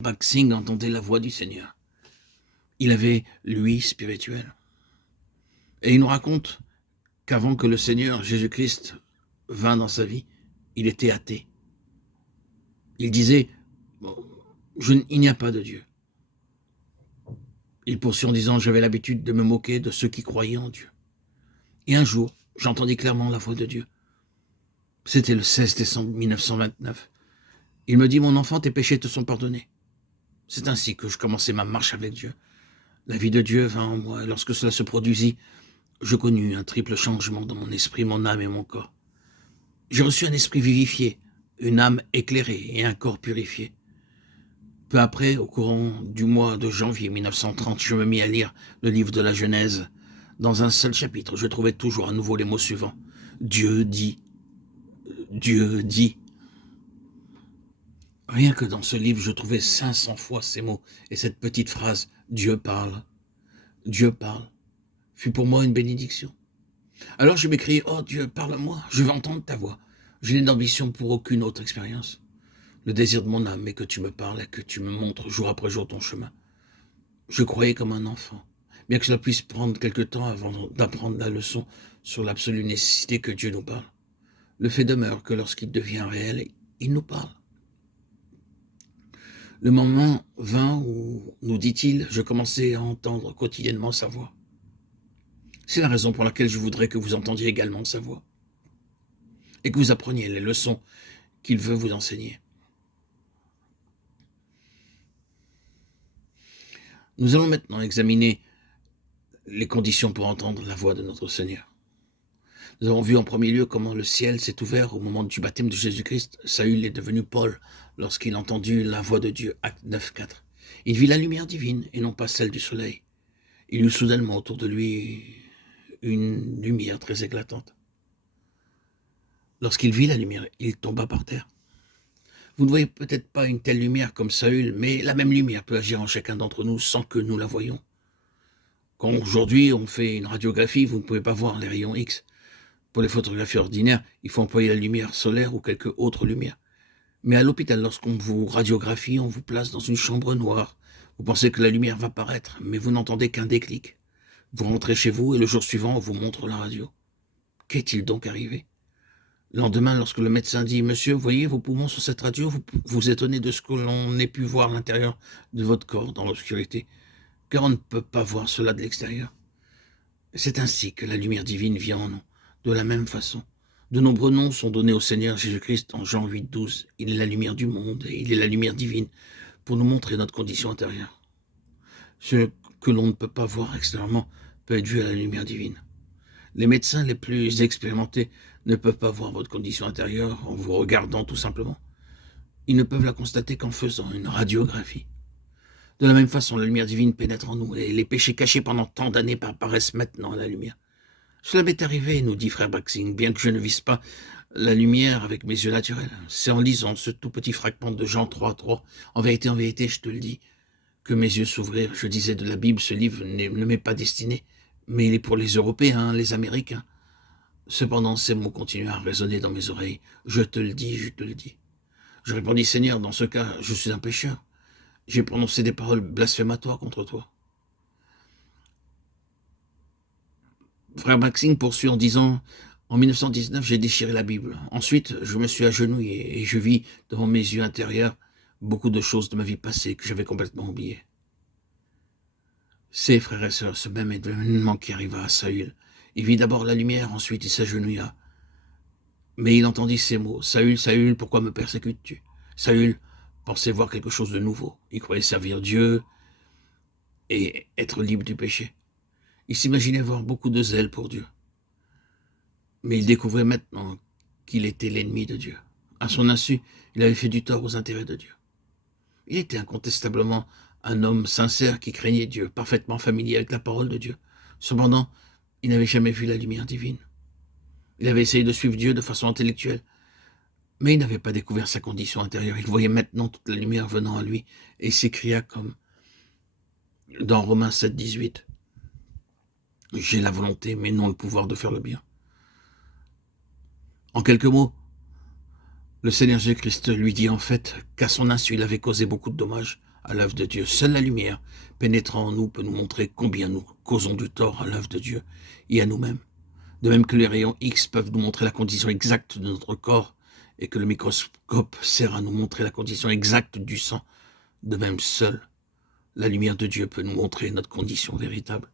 Baxing entendait la voix du Seigneur. Il avait l'ouïe spirituelle. Et il nous raconte qu'avant que le Seigneur Jésus-Christ vint dans sa vie, il était athée. Il disait, il n'y a pas de Dieu. Il poursuit en disant, j'avais l'habitude de me moquer de ceux qui croyaient en Dieu. Et un jour, j'entendis clairement la voix de Dieu. C'était le 16 décembre 1929. Il me dit, mon enfant, tes péchés te sont pardonnés. C'est ainsi que je commençais ma marche avec Dieu. La vie de Dieu vint en moi, et lorsque cela se produisit, je connus un triple changement dans mon esprit, mon âme et mon corps. J'ai reçu un esprit vivifié, une âme éclairée et un corps purifié. Peu après, au courant du mois de janvier 1930, je me mis à lire le livre de la Genèse. Dans un seul chapitre, je trouvais toujours à nouveau les mots suivants. Dieu dit. Dieu dit. Rien que dans ce livre, je trouvais 500 fois ces mots et cette petite phrase « Dieu parle ». Dieu parle fut pour moi une bénédiction. Alors je m'écriai « Oh Dieu, parle-moi, je veux entendre ta voix. Je n'ai d'ambition pour aucune autre expérience. Le désir de mon âme est que tu me parles et que tu me montres jour après jour ton chemin. » Je croyais comme un enfant, bien que cela puisse prendre quelque temps avant d'apprendre la leçon sur l'absolue nécessité que Dieu nous parle. Le fait demeure que lorsqu'il devient réel, il nous parle. Le moment vint où, nous dit-il, je commençais à entendre quotidiennement sa voix. C'est la raison pour laquelle je voudrais que vous entendiez également sa voix et que vous appreniez les leçons qu'il veut vous enseigner. Nous allons maintenant examiner les conditions pour entendre la voix de notre Seigneur. Nous avons vu en premier lieu comment le ciel s'est ouvert au moment du baptême de Jésus-Christ. Saül est devenu Paul lorsqu'il entendit la voix de Dieu, Acte 9.4. Il vit la lumière divine et non pas celle du soleil. Il eut soudainement autour de lui une lumière très éclatante. Lorsqu'il vit la lumière, il tomba par terre. Vous ne voyez peut-être pas une telle lumière comme Saül, mais la même lumière peut agir en chacun d'entre nous sans que nous la voyions. Quand aujourd'hui on fait une radiographie, vous ne pouvez pas voir les rayons X. Pour les photographies ordinaires, il faut employer la lumière solaire ou quelque autre lumière. Mais à l'hôpital, lorsqu'on vous radiographie, on vous place dans une chambre noire. Vous pensez que la lumière va paraître, mais vous n'entendez qu'un déclic. Vous rentrez chez vous et le jour suivant, on vous montre la radio. Qu'est-il donc arrivé ? Le lendemain, lorsque le médecin dit « Monsieur, voyez vos poumons sur cette radio, vous vous étonnez de ce que l'on ait pu voir à l'intérieur de votre corps dans l'obscurité, car on ne peut pas voir cela de l'extérieur. » C'est ainsi que la lumière divine vient en nous. De la même façon, de nombreux noms sont donnés au Seigneur Jésus-Christ en Jean 8.12. Il est la lumière du monde et il est la lumière divine pour nous montrer notre condition intérieure. Ce que l'on ne peut pas voir extérieurement peut être vu à la lumière divine. Les médecins les plus expérimentés ne peuvent pas voir votre condition intérieure en vous regardant tout simplement. Ils ne peuvent la constater qu'en faisant une radiographie. De la même façon, la lumière divine pénètre en nous et les péchés cachés pendant tant d'années apparaissent maintenant à la lumière. Cela m'est arrivé, nous dit frère Baxing, bien que je ne vise pas la lumière avec mes yeux naturels. C'est en lisant ce tout petit fragment de Jean 3.3, en vérité, je te le dis, que mes yeux s'ouvrirent. Je disais de la Bible, ce livre ne m'est pas destiné, mais il est pour les Européens, les Américains. Cependant, ces mots continuaient à résonner dans mes oreilles. Je te le dis, je te le dis. Je répondis, Seigneur, dans ce cas, je suis un pécheur. J'ai prononcé des paroles blasphématoires contre toi. Frère Baxing poursuit en disant, en 1919, j'ai déchiré la Bible. Ensuite, je me suis agenouillé et je vis devant mes yeux intérieurs beaucoup de choses de ma vie passée que j'avais complètement oubliées. C'est, frères et sœurs, ce même événement qui arriva à Saül. Il vit d'abord la lumière, ensuite il s'agenouilla. Mais il entendit ces mots. Saül, Saül, pourquoi me persécutes-tu ? Saül pensait voir quelque chose de nouveau. Il croyait servir Dieu et être libre du péché. Il s'imaginait voir beaucoup de zèle pour Dieu. Mais il découvrait maintenant qu'il était l'ennemi de Dieu. À son insu, il avait fait du tort aux intérêts de Dieu. Il était incontestablement un homme sincère qui craignait Dieu, parfaitement familier avec la parole de Dieu. Cependant, il n'avait jamais vu la lumière divine. Il avait essayé de suivre Dieu de façon intellectuelle, mais il n'avait pas découvert sa condition intérieure. Il voyait maintenant toute la lumière venant à lui et il s'écria comme dans Romains 7.18. J'ai la volonté, mais non le pouvoir de faire le bien. En quelques mots, le Seigneur Jésus-Christ lui dit en fait qu'à son insu, il avait causé beaucoup de dommages à l'œuvre de Dieu. Seule la lumière pénétrant en nous peut nous montrer combien nous causons du tort à l'œuvre de Dieu et à nous-mêmes. De même que les rayons X peuvent nous montrer la condition exacte de notre corps et que le microscope sert à nous montrer la condition exacte du sang, de même seule la lumière de Dieu peut nous montrer notre condition véritable.